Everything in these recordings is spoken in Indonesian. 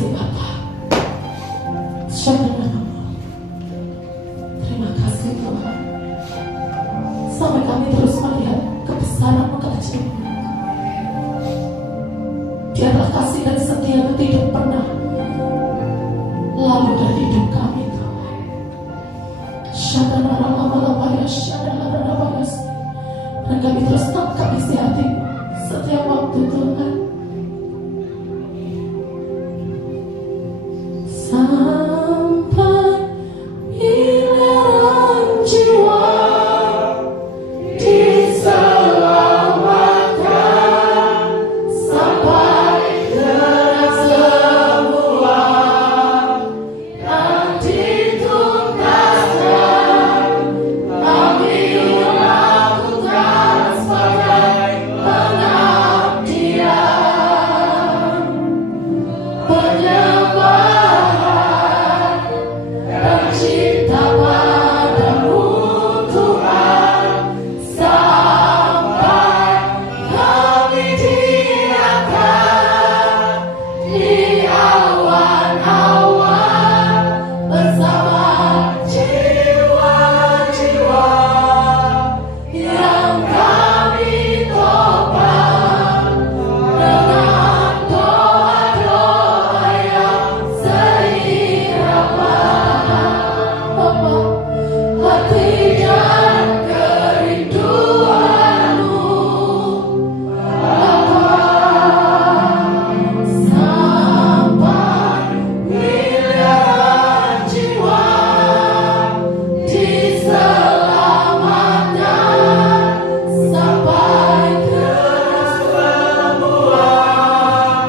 kasih Bapak. Terima kasih Tuhan. Sampai kami terus melihat kebesaran-Mu, keajaiban-Mu. Biarlah kasih dan setia-Mu tidak pernah lalu dari hidup kami Tuhan. Dan kami terus tangkap isi hati-Mu setiap waktu Tuhan. Sampai miliaran jiwa diselamatkan, sampai gerak semua dan dituntaskan, kami lakukan sebagai pengabdian, penyembahan dan cinta padamu Tuhan, sampai kami diangkat di awan-awan bersama jiwa-jiwa yang kami topang dengan doa-doa yang seirama. Bapa, hati dan kerinduan-Mu sampai miliaran jiwa diselamatkan, sampai kesemuan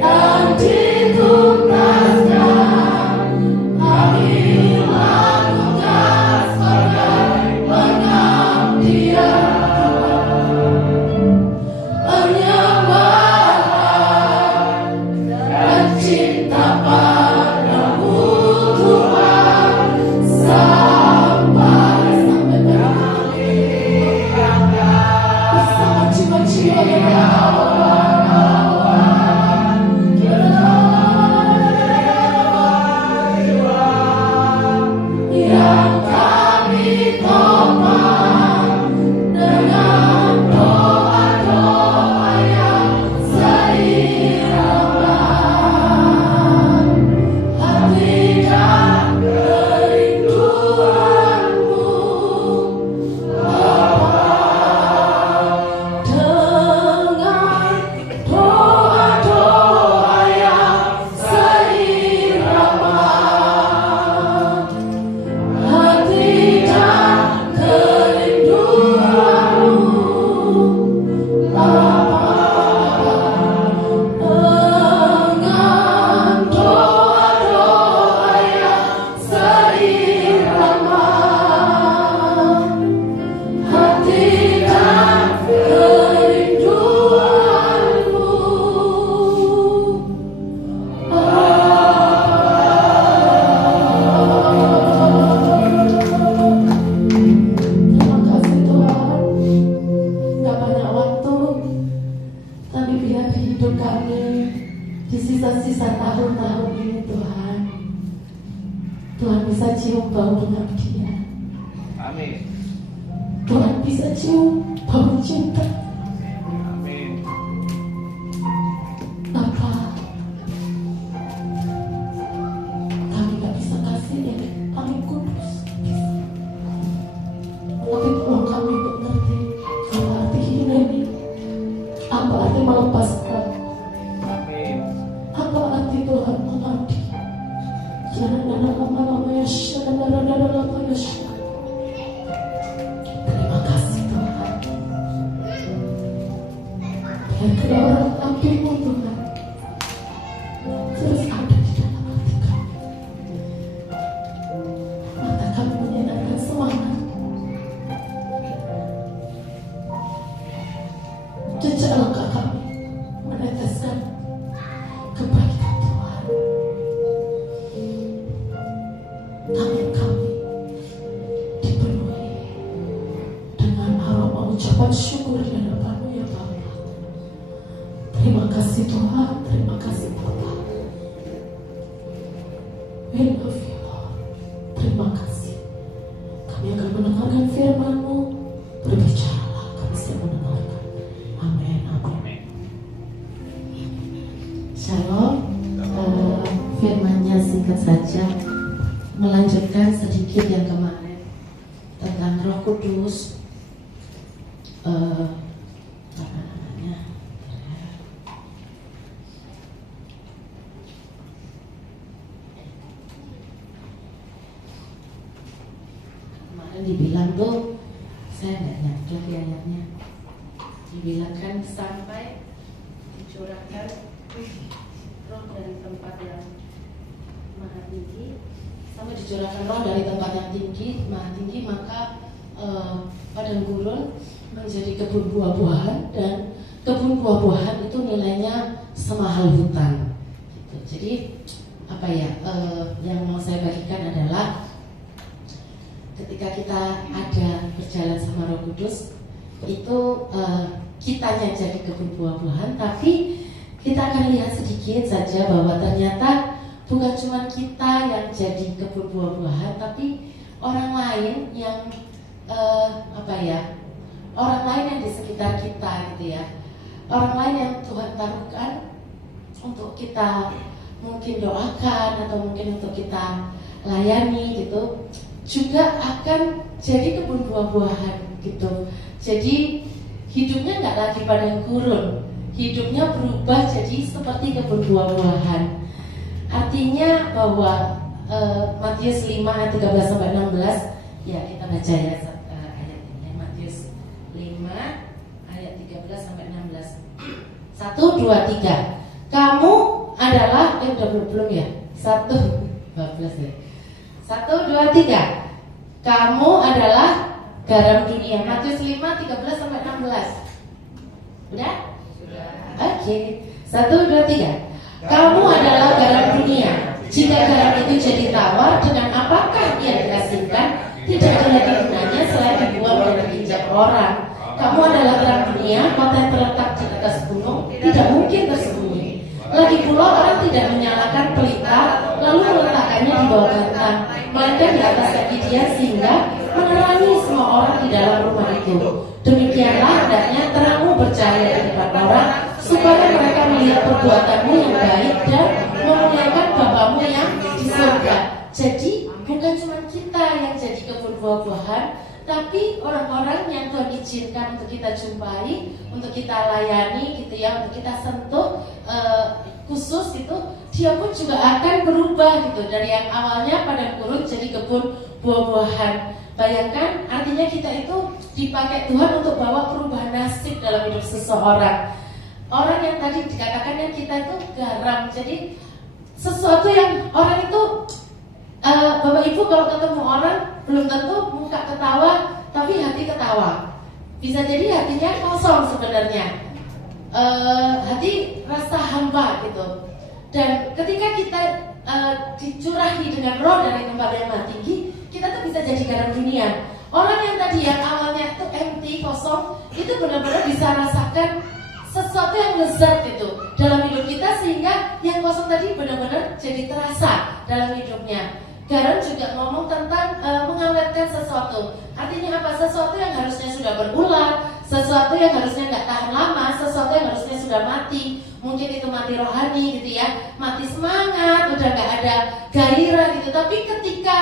dan dituntaskan, kami lakukan sebagai pengabdian, penyembahan dan cinta padamu Tuhan, sampai kami bersama jiwa-jiwa yang kami topang dengan doa-doa yang seirama. Hati dan kerinduan-Mu Bapa, dengan doa-doa yang seirama. Hati dan kerinduan-Mu Bapa, dengan doa-doa yang seirama. Hati dan kerinduan-Mu Terima kasih Tuhan. Gak banyak waktu, tapi biar di hidup kami di sisa-sisa tahun-tahun ini Tuhan, Tuhan bisa cium bau pengabdian. Amin. Tuhan bisa cium bau cinta. Amin. Bapa, kami gak bisa kasih yang paling kudus, tapi tolong kami untuk ngerti apa arti hidup ini, apa arti melepaskan, Amin. apa arti Tuhan mengabdi. Jangan lama-lama ya syah. Terima kasih Tuhan. Biar kedua orang api-Mu Tuhan terus ada di dalam hati kami. Mata kami menyenangkan semangat. Jejak langkah kami meneteskan kebaikan Tuhan. Tangan kami dipenuhi dengan aroma ucapan syukur di hadapan-Mu ya Bapa. Terima kasih Tuhan, terima kasih Bapa. We love you, Lord. Terima kasih. Kami akan mendengarkan firman-Mu. Berbicaralah, kami siap mendengarkan. Amin, amin. Shalom. Firman-Nya singkat saja, melanjutkan sedikit yang kemarin tentang Roh Kudus. Apa namanya? Kemarin dibilang tuh, saya nggak ingat lagi ayatnya. Dibilangkan sampai dicurahkan roh dari tempat yang maha tinggi, sampai dicurahkan roh dari tempat yang tinggi, maha tinggi, maka padang gurun menjadi kebun buah-buahan, dan kebun buah-buahan itu nilainya semahal hutan. Gitu. Jadi apa ya? Yang mau saya bagikan adalah ketika kita ada berjalan sama Roh Kudus, itu kitanya jadi kebun buah-buahan, tapi kita akan lihat sedikit saja bahwa ternyata bukan cuma kita yang jadi kebun buah-buahan, tapi orang lain yang orang lain yang di sekitar kita gitu ya, orang lain yang Tuhan taruhkan untuk kita mungkin doakan atau mungkin untuk kita layani gitu, juga akan jadi kebun buah-buahan gitu. Jadi hidupnya nggak lagi padang gurun, hidupnya berubah jadi seperti kebun buah-buahan. Artinya bahwa Matius 5 ayat 13 sampai 16, ya kita baca ya ayat ini. Matius 5 ayat 13 sampai 16. 1, 2, 3. Kamu adalah udah belum ya? 1 12 ya. 1, 2, 3. Kamu adalah garam dunia. Matius 5 13 sampai 16. Udah? Oke. 1, 2, 3. Kamu adalah garam dunia. Jika garam itu jadi tawar, dengan apakah ia dihasilkan? Tidak ada lagi gunanya selain dibuang dan diinjak orang. Kamu adalah garam dunia. Kota yang terletak di atas gunung tidak mungkin tersembunyi. Lagi pula orang tidak menyalakan pelita lalu meletakkannya di bawah gentang, melainkan di atas kaki dia sehingga menerangi semua orang di dalam rumah itu. Demikianlah hendaknya terangmu bercahaya di depan orang, supaya mereka melihat perbuatanmu yang baik dan memuliakan Bapamu yang di surga. Jadi bukan cuma kita yang jadi kebun buah-buahan, tapi orang-orang yang Tuhan izinkan untuk kita jumpai, untuk kita layani gitu ya, untuk kita sentuh khusus gitu, dia pun juga akan berubah gitu, dari yang awalnya padang gurun jadi kebun buah-buahan. Bayangkan, artinya kita itu dipakai Tuhan untuk bawa perubahan nasib dalam hidup seseorang. Orang yang tadi dikatakan yang kita itu garam, jadi sesuatu yang orang itu Bapak Ibu kalau ketemu orang belum tentu muka ketawa tapi hati ketawa. Bisa jadi hatinya kosong sebenarnya, hati rasa hampa gitu. Dan ketika kita dicurahi dengan roh dari tempat yang maha tinggi, kita tuh bisa jadi garam dunia. Orang yang tadi yang awalnya itu empty, kosong, itu benar-benar bisa rasakan sesuatu yang lezat gitu dalam hidup kita, sehingga yang kosong tadi benar-benar jadi terasa dalam hidupnya. Garam juga ngomong tentang mengawetkan sesuatu. Artinya apa? Sesuatu yang harusnya sudah berulang, sesuatu yang harusnya nggak tahan lama, sesuatu yang harusnya sudah mati. Mungkin itu mati rohani gitu ya, mati semangat, udah nggak ada gairah gitu. Tapi ketika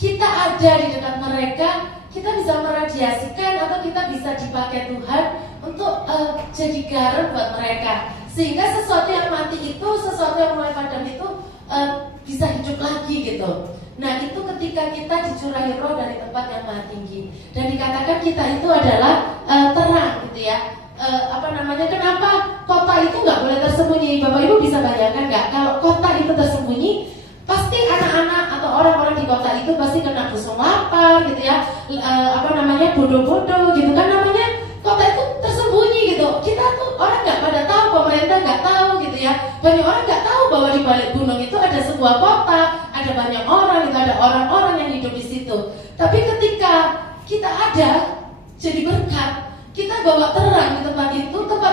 kita ada di dekat mereka, kita bisa meradiasikan atau kita bisa dipakai Tuhan untuk jadi garam buat mereka. Sehingga sesuatu yang mati itu, sesuatu yang mulai padam itu bisa hidup lagi gitu. Nah itu ketika kita dicurahi roh dari tempat yang maha tinggi. Dan dikatakan kita itu adalah terang gitu ya. Kenapa kota itu nggak boleh tersembunyi? Bapak Ibu bisa bayangkan nggak? Kalau kota itu tersembunyi, pasti anak-anak atau orang-orang di kota itu pasti kena busung lapar gitu ya. Bodoh-bodoh gitu kan namanya. Kota itu tersembunyi gitu. Kita tuh orang nggak pada tahu, pemerintah nggak tahu gitu ya. Banyak orang nggak tahu bahwa di balik gunung itu ada sebuah kota, ada banyak orang gitu, ada orang-orang yang hidup di situ. Tapi ketika kita ada, jadi berkat, kita bawa terang di tempat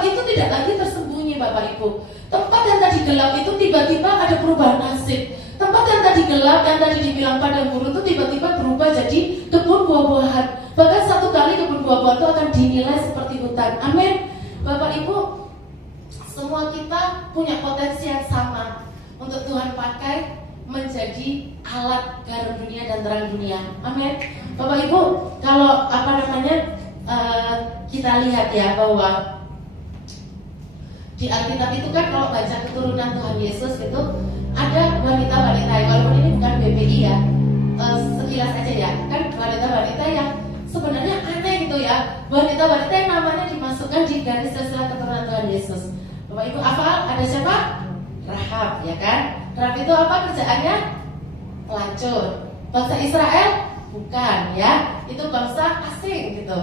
itu tidak lagi tersembunyi Bapak Ibu. Tempat yang tadi gelap itu tiba-tiba ada perubahan nasib. Tempat yang tadi gelap, yang tadi dibilang padang gurun itu tiba-tiba berubah jadi kebun buah-buahan. Bahkan satu kali kebun buah-buahan itu akan dinilai seperti hutan. Amin. Bapak Ibu, semua kita punya potensi yang sama untuk Tuhan pakai menjadi alat garam dunia dan terang dunia. Amin. Bapak Ibu, kalau kita lihat ya bahwa di Alkitab itu kan kalau baca keturunan Tuhan Yesus itu ada wanita-wanita, walaupun ini bukan BPI ya, sekilas aja ya, kan wanita-wanita yang sebenarnya aneh gitu ya, wanita-wanita yang namanya dimasukkan di garis silsilah keturunan Tuhan Yesus. Bapak Ibu hafal ada siapa? Rahab, ya kan? Rahab itu apa kerjaannya? Pelacur. Bangsa Israel? Bukan ya, itu bangsa asing gitu.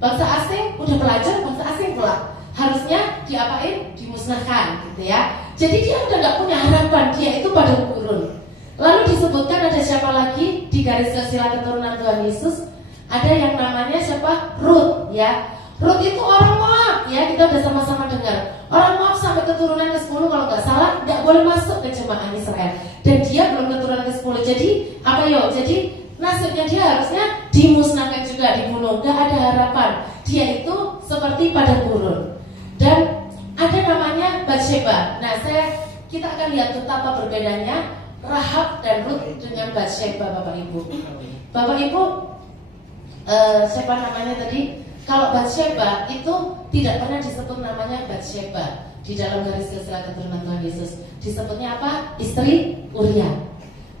Bangsa asing udah pelacur, bangsa asing pula. Harusnya diapain? Dimusnahkan gitu ya. Jadi dia udah gak punya harapan, dia itu padang gurun. Lalu disebutkan ada siapa lagi di garis silsilah keturunan Tuhan Yesus? Ada yang namanya siapa? Rut ya. Rut itu orang Moab ya, kita udah sama-sama dengar. Orang Moab sampai keturunan ke-10 kalau nggak salah nggak boleh masuk ke jemaah Israel. Dan dia belum keturunan ke-10. Jadi apa yo? Jadi nasibnya dia harusnya dimusnahkan juga, dibunuh. Gak ada harapan. Dia itu seperti padang gurun. Dan ada namanya Batsheba. Nah, kita akan lihat betapa berbedanya Rahab dan Rut dengan Batsheba, Bapak Ibu. Bapak Ibu, siapa namanya tadi? Kalau Batsheba itu tidak pernah disebut namanya Batsheba di dalam garis silsilah keturunan Tuhan Yesus. Disebutnya apa? Istri Uria.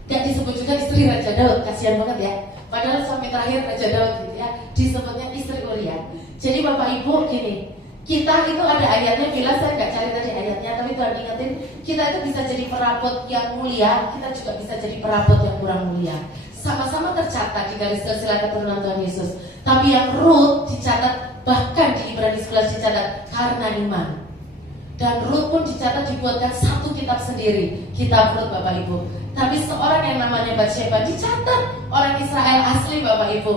Gak disebut juga istri Raja Daud. Kasihan banget ya. Padahal suami terakhir Raja Daud gitu ya. Disebutnya istri Uria. Jadi Bapak Ibu gini, kita itu ada ayatnya, bila saya nggak cari tadi ayatnya, tapi Tuhan ingetin, kita itu bisa jadi perabot yang mulia, kita juga bisa jadi perabot yang kurang mulia. Sama-sama tercatat di garis silsilah keturunan Tuhan Yesus. Tapi yang Rut dicatat, bahkan di Ibrani 11 dicatat karena iman. Dan Rut pun dicatat dibuatkan satu kitab sendiri, kitab Rut Bapak Ibu. Tapi seorang yang namanya Batsheba dicatat orang Israel asli Bapak Ibu.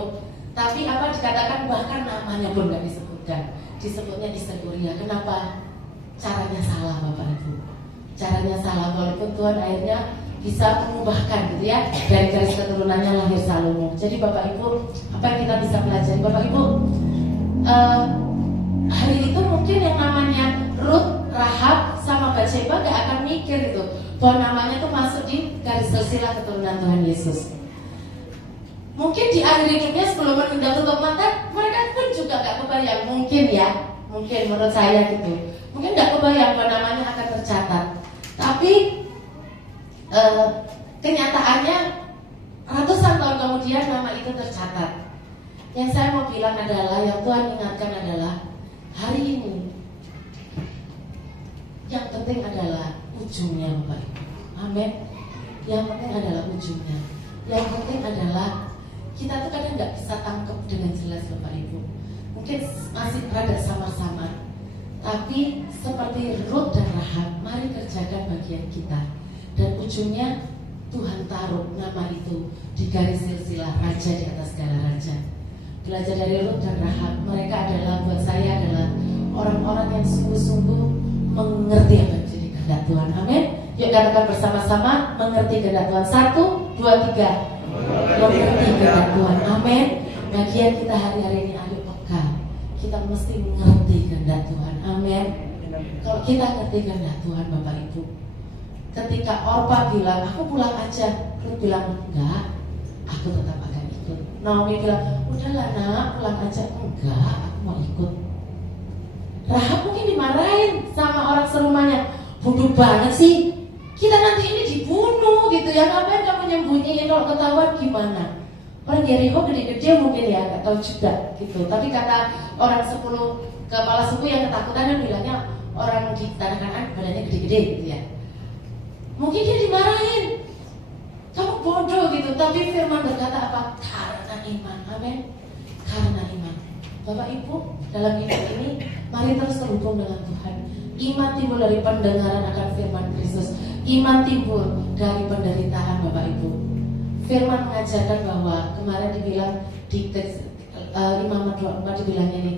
Tapi apa dikatakan bahkan namanya pun nggak disebutkan. Disebutnya istri Uria. Kenapa? Caranya salah Bapak Ibu. Caranya salah, walaupun Tuhan akhirnya bisa mengubahkan gitu ya. Dari garis keturunannya lahir Salomo. Jadi Bapak Ibu, apa yang kita bisa pelajari? Bapak Ibu, hari itu mungkin yang namanya Rut, Rahab, sama Batsheba gak akan mikir gitu bahwa namanya tuh masuk di garis silsilah keturunan Tuhan Yesus. Mungkin di akhir hidupnya sebelum menunda tutup mata, mereka pun juga gak kebayang. Mungkin ya, mungkin menurut saya gitu, mungkin gak kebayang bahwa namanya akan tercatat. Tapi kenyataannya ratusan tahun kemudian nama itu tercatat. Yang saya mau bilang adalah, yang Tuhan ingatkan adalah hari ini yang penting adalah ujungnya Bapak Ibu. Amin. Yang penting adalah ujungnya. Yang penting adalah kita tuh kadang nggak bisa tangkap dengan jelas Bapak Ibu. Mungkin masih rada samar-samar. Tapi seperti Rut dan Rahab, mari kerjakan bagian kita. Dan ujungnya Tuhan taruh nama itu di garis silsilah raja di atas segala raja. Belajar dari Rut dan Rahab, mereka adalah, buat saya adalah orang-orang yang sungguh-sungguh mengerti apa yang jadi kehendak Tuhan. Amin. Yuk katakan bersama-sama, mengerti kehendak Tuhan. 1, 2, 3. Mengerti kehendak Tuhan. Amin. Bagian kita hari-hari ini, ayo peka. Kita mesti mengerti kehendak Tuhan. Amin. Kalau kita ngerti kehendak Tuhan Bapak Ibu, ketika Orpa bilang, aku pulang aja, Rut bilang, enggak, aku tetap akan ikut. Naomi bilang, udahlah nak, pulang aja. Enggak, aku mau ikut. Rahab mungkin dimarahin sama orang serumahnya, bodoh banget sih, kita nanti ini dibunuh gitu ya, ngapain kamu nyembunyiin, kalau ketahuan gimana? Orang Yeriko gede-gede mungkin ya, gak tahu juga gitu. Tapi kata orang 10 kepala suku yang ketakutan kan bilangnya orang di tanah Kanaan badannya gede-gede gitu ya. Mungkin dia dimarahin, kamu bodoh gitu. Tapi firman berkata apa? Karena iman. Amin. Karena iman. Bapak Ibu, dalam hidup ini mari terus terhubung dengan Tuhan. Iman timbul dari pendengaran akan firman Kristus. Iman timbul dari penderitaan Bapak Ibu. Firman mengajarkan bahwa kemarin dibilang di teks Imamat 24 dibilangnya ini,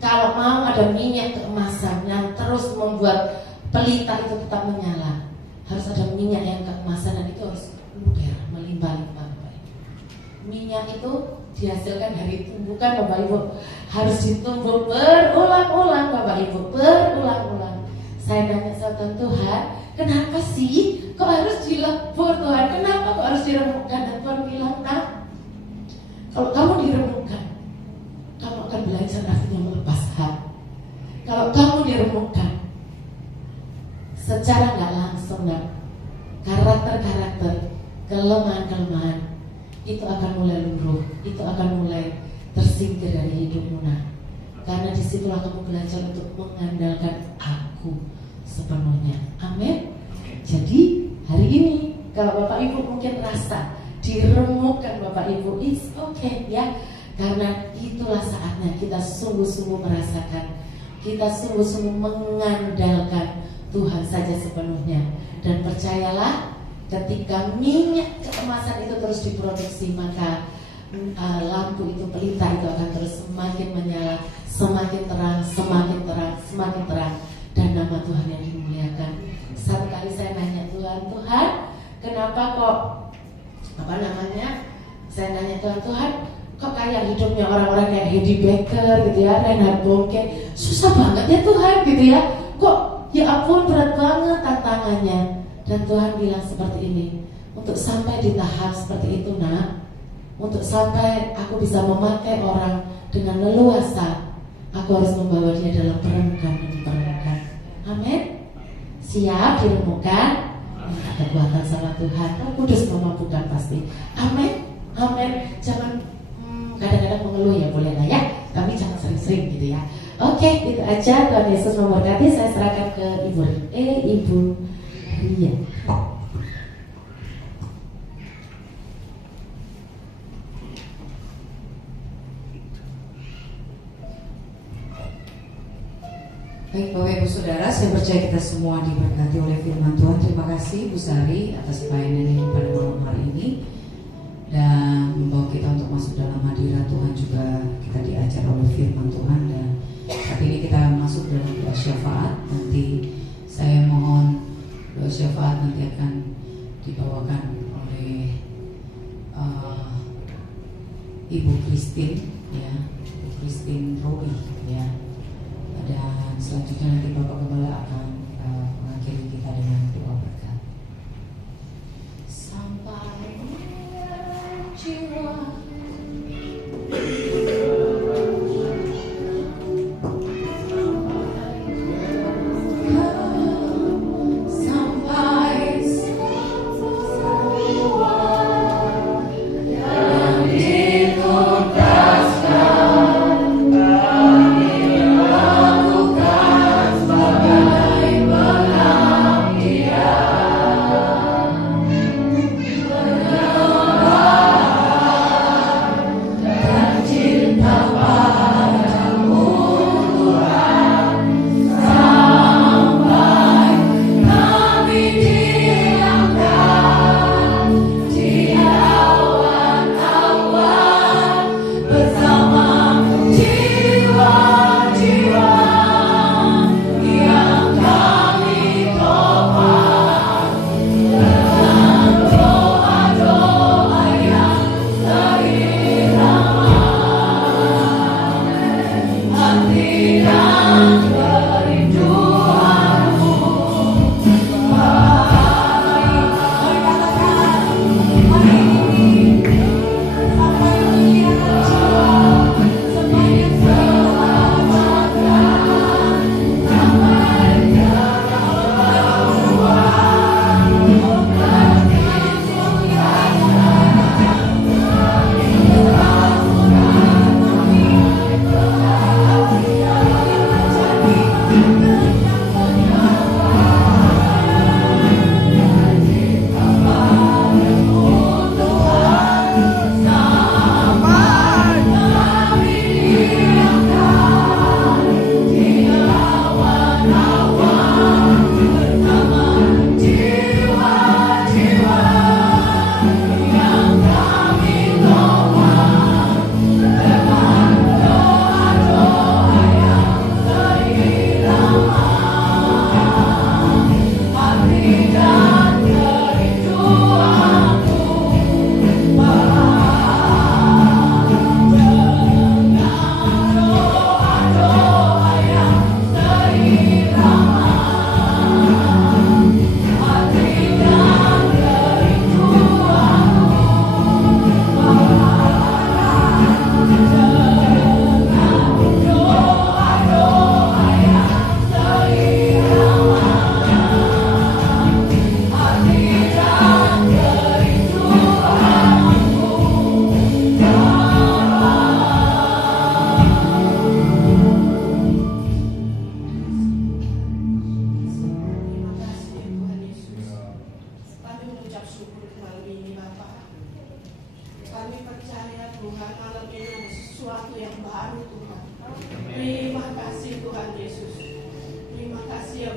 kalau mau ada minyak keemasan yang terus membuat pelita itu tetap menyala, harus ada minyak yang keemasan dan itu harus luber, melimpah-limpah Bapak Ibu. Minyak itu dihasilkan dari tumbukan Bapak Ibu, harus ditumbuk berulang-ulang Bapak Ibu, berulang-ulang. Saya nanya sama Tuhan, kenapa sih kok harus dilebur Tuhan? Kenapa kok harus diremukkan? Dan Tuhan bilang, nah, kalau kamu diremukkan, kamu akan belajar artinya melepas hak. Kalau kamu diremukkan, secara nggak langsung, nah, karakter-karakter, kelemahan-kelemahan itu akan mulai luruh, itu akan mulai tersingkir dari hidupmu. Nah, karena disitulah kamu belajar untuk mengandalkan aku sepenuhnya. Amin. Jadi hari ini kalau Bapak Ibu mungkin rasa diremukkan Bapak Ibu, it's okay ya, karena itulah saatnya kita sungguh-sungguh merasakan, kita sungguh-sungguh mengandalkan Tuhan saja sepenuhnya. Dan percayalah, ketika minyak keemasan itu terus diproduksi, maka lampu itu, pelita itu akan terus semakin menyala, semakin terang, semakin terang, semakin terang, dan nama Tuhan yang dimuliakan. Satu kali saya nanya Tuhan, kenapa kok saya nanya Tuhan, kok kayak hidupnya orang-orang kayak Hedi Baker gitu ya, Reinhard Bonnke, susah banget ya Tuhan gitu ya, kok ya ampun berat banget tantangannya. Dan Tuhan bilang seperti ini, untuk sampai di tahap seperti itu nak, untuk sampai aku bisa memakai orang dengan leluasa, aku harus membawa dia dalam peremukan demi peremukan. Amin. Siap diremukkan, minta kekuatan sama Tuhan. Roh Kudus memampukan pasti. Amin. Amin. Jangan kadang-kadang mengeluh ya, boleh lah ya, tapi jangan sering-sering gitu ya. Oke, itu aja. Tuhan Yesus memberkati. Saya serahkan ke Ibu Ria. Baik Bapak Ibu Saudara, saya percaya kita semua diberkati oleh firman Tuhan. Terima kasih Bu Sari atas pelayanan ini pada malam hari ini, dan membawa kita untuk masuk dalam hadirat Tuhan. Juga kita diajar oleh firman Tuhan, dan saat ini kita masuk dalam doa syafaat. Nanti saya mohon doa syafaat nanti akan dibawakan oleh Ibu Christine ya, Ibu Christine Robi ya. Dan selanjutnya nanti Bapak Gembala akan mengakhiri kita dengan doa berkat. Sampai jiwa Sampai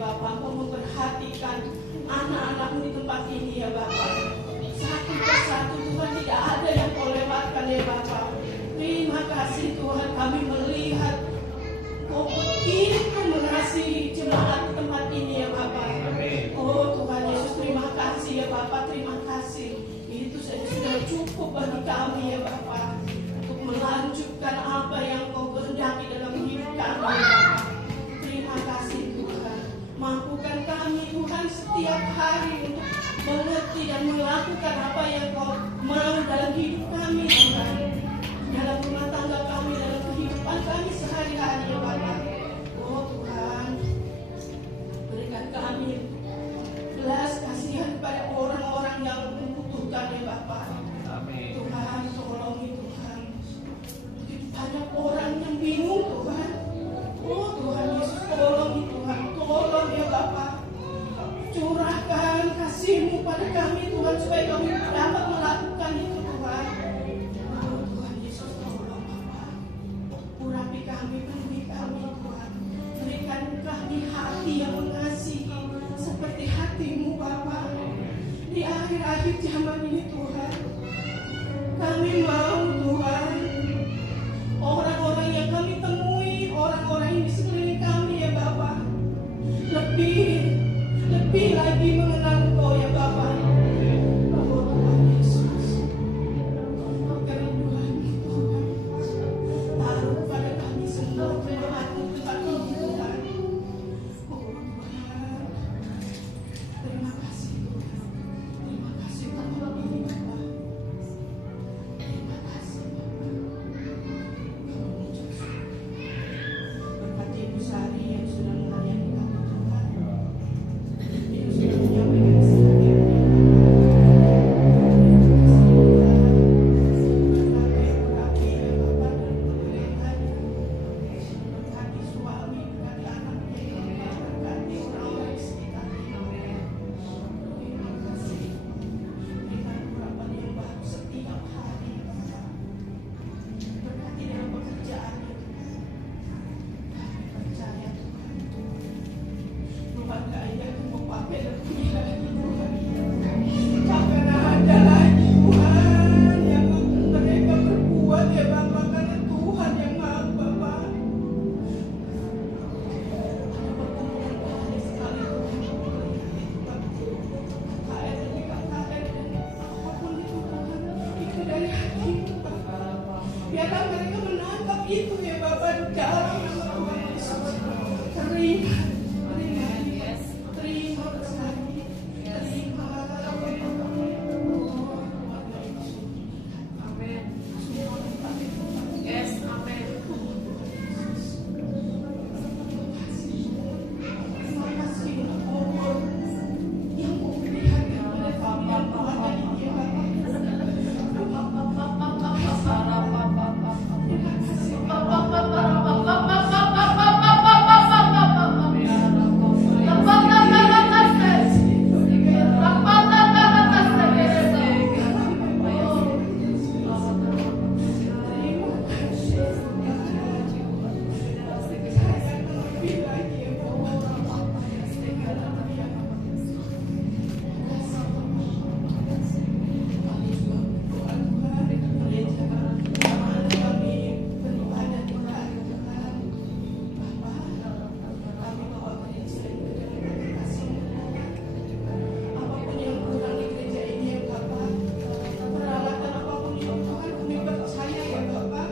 Bapak, Engkau memperhatikan anak-anakmu di tempat ini ya Bapak. Satu persatu Tuhan, tidak ada yang Kau lewatkan ya Bapak. Terima kasih Tuhan, kami melihat Kau begitu mengasihi jemaat di tempat ini ya Bapak. Oh Tuhan Yesus, terima kasih ya Bapak, terima kasih. Itu saja sudah cukup bagi kami ya Bapak, untuk melanjutkan apa yang Kau kehendaki dalam hidup kami ya Bapak. Terima kasih Tuhan. Mampukan kami Tuhan setiap hari untuk mengerti dan melakukan apa yang Kau mau dalam hidup kami Tuhan. Dalam rumah tangga kami, dalam kehidupan kami sehari-hari ya Bapak. Oh Tuhan, berikan kami belas kasihan kepada orang-orang yang membutuhkan ya Bapak. Amin. Tuhan, tolongi Tuhan. Begitu banyak orang yang bingung Tuhan. Oh Tuhan Yesus, tolongi Tuhan, tolong ya Bapak. Curahkan kasih-Mu pada kami Tuhan, supaya kami dapat melakukan itu Tuhan. Oh Tuhan Yesus, tolong Bapak. Urapi kami, penuhi kami Tuhan. Berikan kami hati yang mengasihi seperti hati-Mu Bapa. Di akhir-akhir zaman ini Tuhan, kami mau Tuhan, orang-orang yang kami temui, orang-orang yang di sekeliling kami ya Bapa, lebih lagi mengenal Engkau ya Bapa. Oh Tuhan Yesus, kerinduan Tuhan, taruh pada kami semua jemaat-Mu tempat ini Tuhan. Oh Tuhan, terima kasih Tuhan. Terima kasih Tuhan ini Bapa. Terima kasih Bapa. Kau muncul berkati Ibu Sari yang sudah melayani kami Tuhan, yang sudah menyampaikan sebagian berkati ya Bapa dan pemerintahannya, berkati suami, berkati anaknya ya Bapa, berkati orang-orang di sekitarnya. Terima kasih. Berikan harapan yang baru setiap hari ya Bapa. Berkati dalam pekerjaannya Tuhan. Kami percaya Tuhan, Tuhan gak ada yang mau pakai lebih lagi Tuhan. Bahkan ada lagi Tuhan yang mereka berbuat ya Bapa, karena Tuhan yang mau Bapa. Ada pertemuan bahagia sekali Tuhan, KKR demi KKR dan apapun itu Tuhan, itu dari hati-Mu Bapa. Biarlah mereka menangkap itu ya Bapa, di dalam nama Tuhan Yesus. Terima sekali, terima. Oh Tuhan Yesus. Amin. Semua tempat itu Tuhan. Yes, amin. Terima kasih untuk umur yang Kau berikan kepada kami yang keluarga ini ya Bapa. Terima kasih Bapa. Terima kasih. Saya lebih lagi ya Bapa. Kami juga berdoa Tuhan, gereja anak kami beribadah Tuhan. Bapa, kami bawa gereja ini dengan kasih Tuhan. Apapun yang kurang di gereja ini ya Bapa, peralatan apapun yang Tuhan, kami percaya ya Bapa,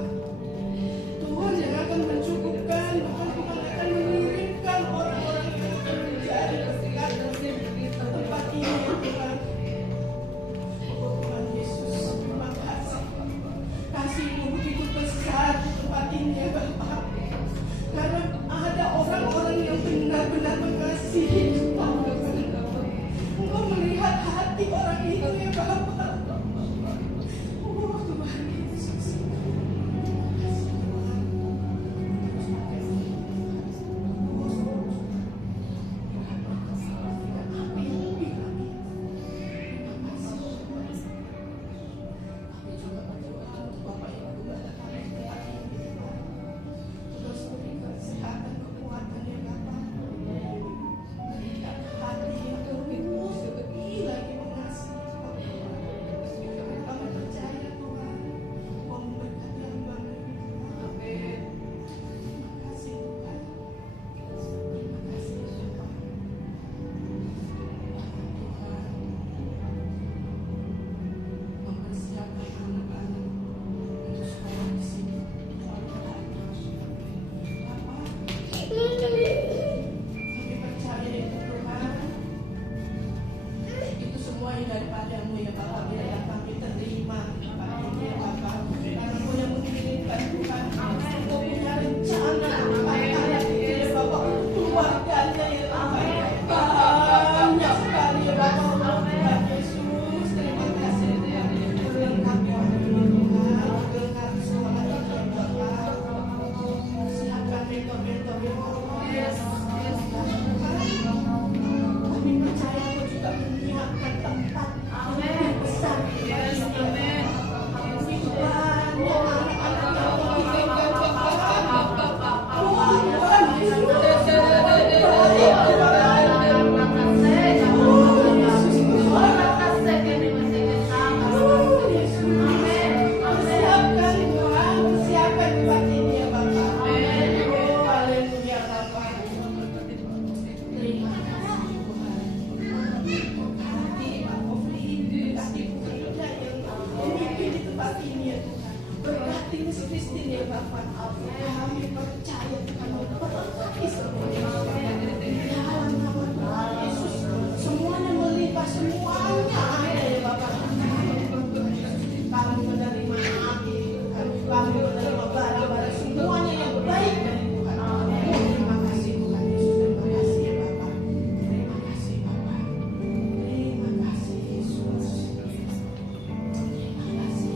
Tuhan yang akan mencukupkan, bahkan Tuhan akan mengirimkan orang-orang yang akan menjadi berkat di tempat ini ya Tuhan. Oh Tuhan Yesus, terima kasih. Kasih-Mu begitu besar di tempat ini ya Bapa. Karena ada orang-orang yang benar-benar mengasihi Engkau Tuhan. Engkau melihat hati orang itu ya Bapa. Oh Tuhan Yesus, terima kasih Tuhan. Terus pakai Tuhan. Api yang lebih lagi. Terima kasih Tuhan. Kami juga berdoa untuk Bapak Ibu Gembala kami di tempat ini Tuhan. Terus berikan kesehatan, kekuatan ya Bapa. kepadamu ya Bapak, biarlah kami terima pagi ini ya Bapak, karena Engkau yang mengirimkan Tuhan, Engkau punya rencana anak-anak itu ya Bapak, keluarganya ya Bapak, banyak sekali ya Bapak, Tuhan Yesus, terima kasih Tuhan, berlengkapi hari ini Tuhan, berlengkapi sekolah ini ya Bapak, siapkan mentor-mentor ya Bapak, kami percaya Engkau juga menyiapkan tempat yang lebih besar di sini. Banyak anak-anak yang menginginkan Bapak. Tuhan persiapkan Tuhan, persiapkan tempat ini ya Bapak. Haleluya Bapak. Terima kasih Tuhan. Berkati Pak Kofri, berkati Putrinya yang memimpin di tempat ini ya Tuhan. Berkati Miss Christine ya Bapak. Kami percaya Tuhan memberkati semuanya. Dalam nama Tuhan Yesus, semuanya melimpah, semuanya ada ya Bapak. Kami menerima amin. Kami menerima barang-barang semuanya yang baik dari Tuhan. Terima kasih Tuhan Yesus. Terima kasih ya Bapak. Terima kasih Bapak. Terima kasih Yesus. Terima kasih.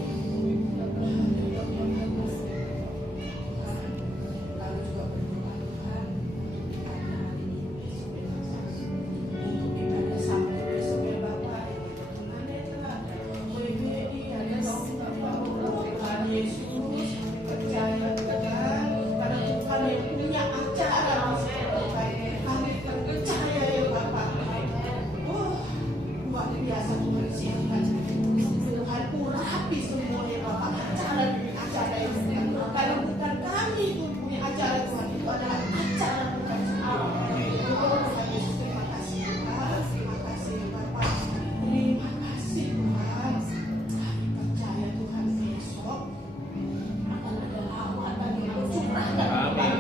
Kami juga berdoa Tuhan, karena hari ini besok untuk ibadah Sabtu besok ya Bapak. Ada Tuhan Yesus, percaya Tuhan, pada Tuhan yang punya acara di sini Tuhan. Kami percaya ya Bapak. Luar biasa Tuhan siapkan. Tuhan urapi semua ya Bapak, acara demi acara ini Tuhan. Karena bukan kami itu punya acara Tuhan, itu adalah acara Tuhan sendiri. Tuhan Yesus, terima kasih Tuhan. Terima kasih ya Bapak. Terima kasih Tuhan. Kami percaya Tuhan besok akan ada lawatan yang curahkan Tuhan.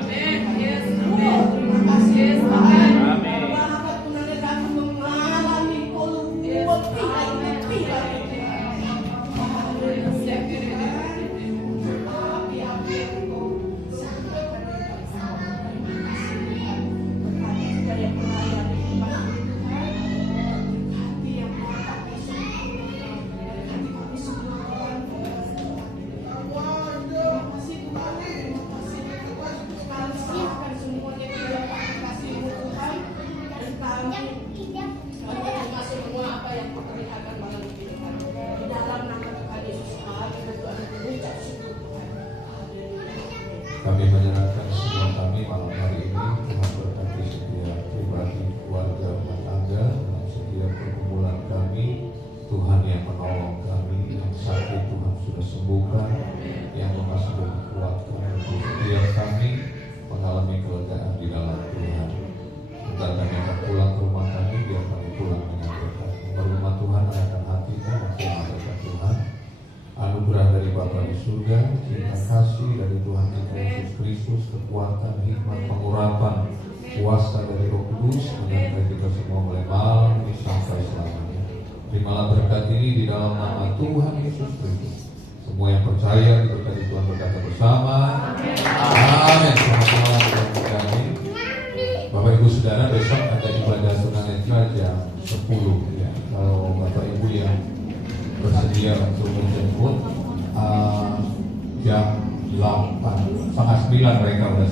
Terima kasih Tuhan. Bahkan Tuhan kami mengalami lebih lagi Tuhan. Haleluya Tuhan. Api-api yang Engkau sampaikan ya Bapak. Terima kasih Tuhan. Berkati juga yang melayani tempat ini Tuhan. Berkati yang mengangkat besok. Berkati kami semua Tuhan. Terima kasih Tuhan. Terima kasih Tuhan. Kami siapkan semuanya di dalam kasih-Mu Tuhan. Dan kami menerima semua apa yang Kau perlihatkan malam ini Tuhan. Di dalam nama Tuhan Yesus kami berdoa dan mengucap syukur Tuhan. Haleluya. Kami menyerahkan semua kami malam hari ini. Tuhan berkati setiap pribadi, keluarga, rumah tangga, dalam setiap pergumulan kami. Tuhan yang menolong kami, yang sakit Tuhan sudah sembuhkan, yang lemah sudah dikuatkan. Setiap kami mengalami kelegaan di dalam Tuhan. Bentar kami akan pulang ke rumah kami, biar kami pulang dengan berkat. Menerima Tuhan, arahkan hatinya, maksudnya berkat Tuhan. Anugerah dari Bapa di surga, cinta kasih dari Tuhan kita Yesus Kristus, kekuatan, hikmat, pengurapan, kuasa dari Roh Kudus menyertai kita semua mulai malam ini sampai selamanya. Terimalah berkat ini di dalam nama Tuhan Yesus Kristus. Semua yang percaya diberkati Tuhan berkata bersama. Amin. Selamat malam kami. Bapak Ibu Saudara, besok ada ibadah tunanetra jam 10 ya. Kalau Bapak Ibu yang bersedia untuk menjemput jam 8, setengah 9 mereka sudah